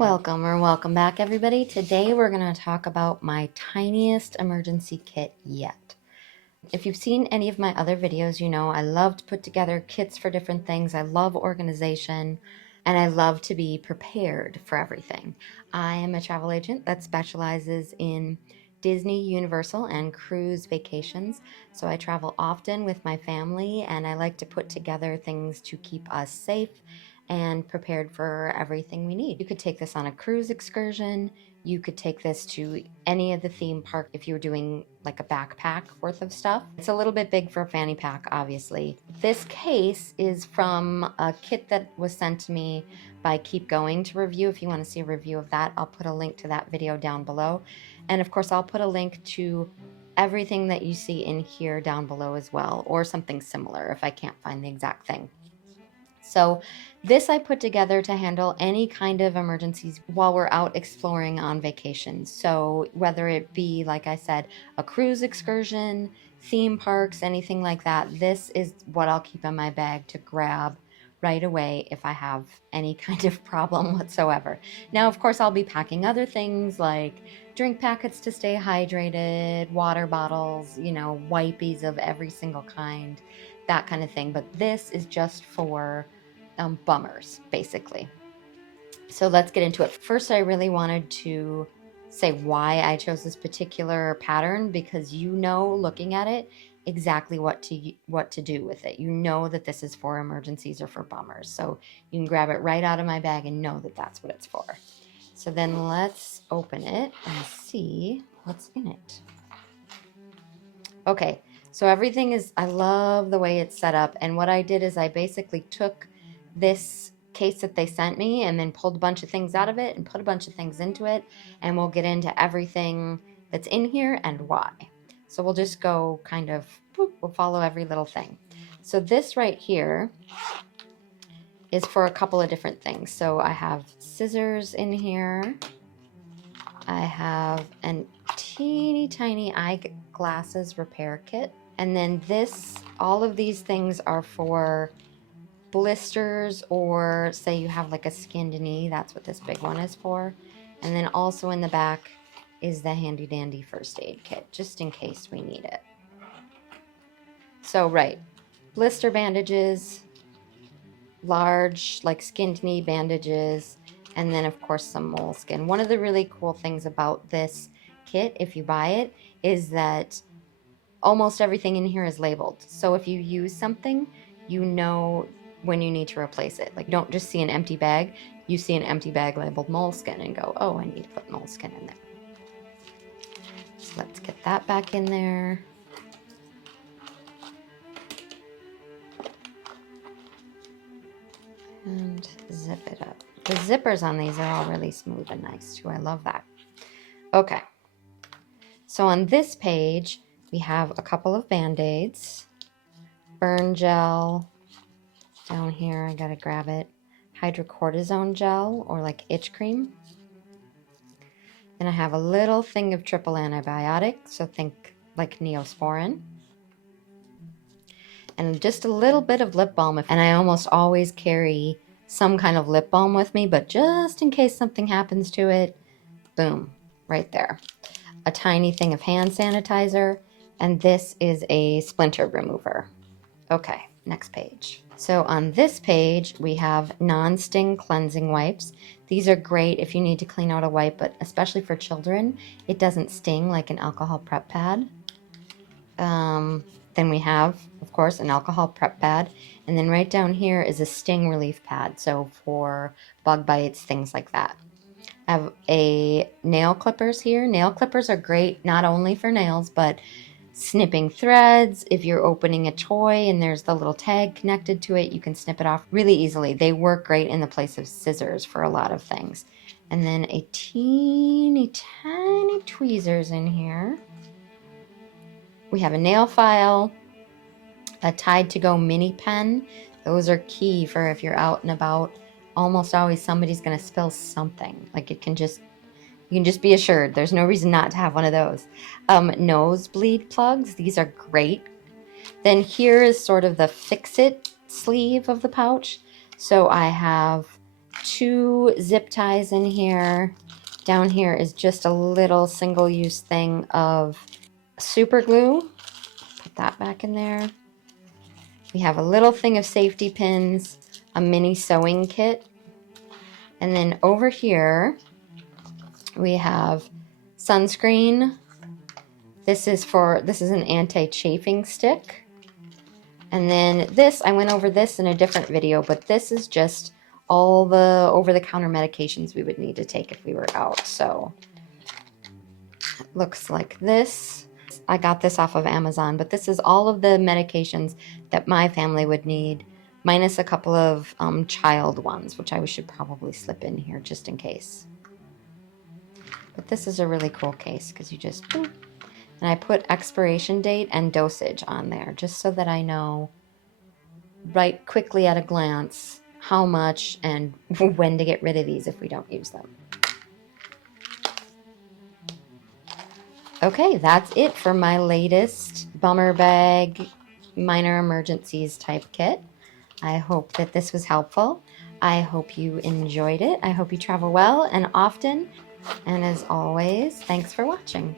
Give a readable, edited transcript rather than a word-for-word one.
Welcome back, everybody. Today we're going to talk about my tiniest emergency kit yet. If you've seen any of my other videos, you know I love to put together kits for different things. I love organization, and I love to be prepared for everything. I am a travel agent that specializes in Disney, Universal, and cruise vacations. So I travel often with my family, and I like to put together things to keep us safe and prepared for everything we need. You could take this on a cruise excursion. You could take this to any of the theme park if you were doing like a backpack worth of stuff. It's a little bit big for a fanny pack, obviously. This case is from a kit that was sent to me by Keep Going to review. If you want to see a review of that, I'll put a link to that video down below. And of course, I'll put a link to everything that you see in here down below as well, or something similar if I can't find the exact thing. So this I put together to handle any kind of emergencies while we're out exploring on vacation. So whether it be, like I said, a cruise excursion, theme parks, anything like that, this is what I'll keep in my bag to grab right away if I have any kind of problem whatsoever. Now, of course, I'll be packing other things like drink packets to stay hydrated, water bottles, you know, wipies of every single kind, that kind of thing. But this is just for bummers, basically. So let's get into it. First, I really wanted to say why I chose this particular pattern, because you know, looking at it, exactly what to do with it. You know that this is for emergencies or for bummers. So you can grab it right out of my bag and know that that's what it's for. So then let's open it and see what's in it. Okay, so everything is, I love the way it's set up. And what I did is I basically took this case that they sent me and then pulled a bunch of things out of it and put a bunch of things into it. And we'll get into everything that's in here and why. So we'll just go kind of, we'll follow every little thing. So this right here is for a couple of different things. So I have scissors in here. I have a teeny tiny eyeglasses repair kit. And then this, all of these things are for blisters, or say you have like a skinned knee, that's what this big one is for. And then also in the back is the handy dandy first aid kit, just in case we need it. So right, blister bandages, large like skinned knee bandages, and then of course some moleskin. One of the really cool things about this kit, if you buy it, is that almost everything in here is labeled. So if you use something, you know when you need to replace it. Like, you don't just see an empty bag, you see an empty bag labeled moleskin and go, oh, I need to put moleskin in there. So let's get that back in there. And zip it up. The zippers on these are all really smooth and nice too. I love that. Okay. So on this page, we have a couple of Band-Aids, burn gel. Down here, I gotta grab it. Hydrocortisone gel, or like itch cream. Then I have a little thing of triple antibiotic, so think like Neosporin. And just a little bit of lip balm. And I almost always carry some kind of lip balm with me, but just in case something happens to it, boom, right there. A tiny thing of hand sanitizer, and this is a splinter remover. Okay, next page. So on this page, we have non-sting cleansing wipes. These are great if you need to clean out a wipe, but especially for children, it doesn't sting like an alcohol prep pad. Then we have, of course, an alcohol prep pad. And then right down here is a sting relief pad, so for bug bites, things like that. I have a nail clippers here. Nail clippers are great not only for nails, but snipping threads. If you're opening a toy and there's the little tag connected to it, you can snip it off really easily. They work great in the place of scissors for a lot of things. And then a teeny tiny tweezers in here. We have a nail file, a Tide to Go mini pen. Those are key for if you're out and about. Almost always somebody's going to spill something. Like, you can just be assured there's no reason not to have one of those. Nosebleed plugs, these are great. Then here is sort of the fix-it sleeve of the pouch. So I have 2 zip ties in here. Down here is just a little single-use thing of super glue. Put that back in there. We have a little thing of safety pins, a mini sewing kit, and then over here we have sunscreen. This is an anti-chafing stick. And then this, I went over this in a different video, but this is just all the over-the-counter medications we would need to take if we were out. So it looks like this. I got this off of Amazon, but this is all of the medications that my family would need, minus a couple of child ones, which I should probably slip in here just in case. But this is a really cool case because you just, boop. And I put expiration date and dosage on there just so that I know right quickly at a glance how much and when to get rid of these if we don't use them. Okay, that's it for my latest bummer bag minor emergencies type kit. I hope that this was helpful. I hope you enjoyed it. I hope you travel well and often. And as always, thanks for watching.